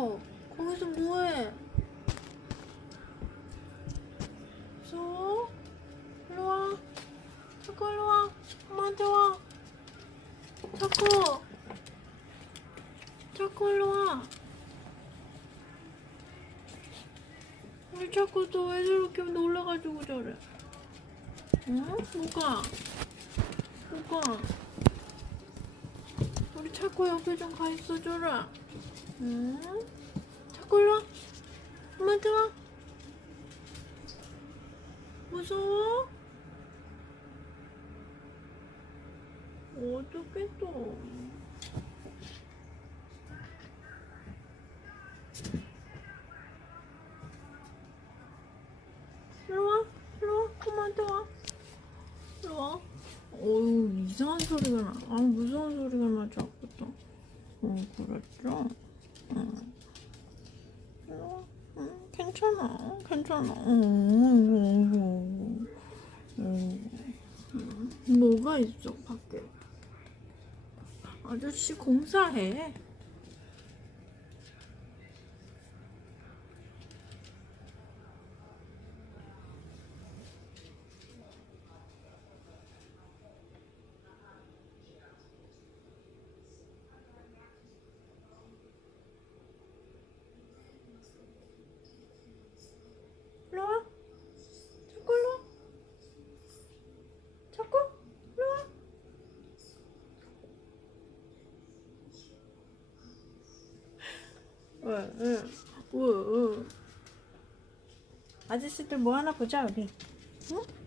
차코, 거기서 뭐해? 무서워? 일로 와. 차코 일로 와. 엄마한테 와. 차코. 차코 일로 와. 우리 차코도 왜 저렇게 놀라가지고 저래? 응? 뭐가? 뭐가? 우리 차코 옆에 좀 가 있어 줘라. 응? 차코 일로 와. 엄마한테 와. 무서워? 어떡해 또. 일로 와. 일로 와. 엄마한테 와. 일로 와. 어휴, 이상한 소리가 나. 아, 무서운 소리가 나, 자꾸 또. 그랬죠? 응. 일로 와. 응, 괜찮아. 괜찮아. 뭐가 있어, 밖에? 아저씨 공사해. 일로 와. 자꾸 일로 와. 자꾸 일로 와. 왜? 아저씨들 뭐 하나 보자, 우리. 응?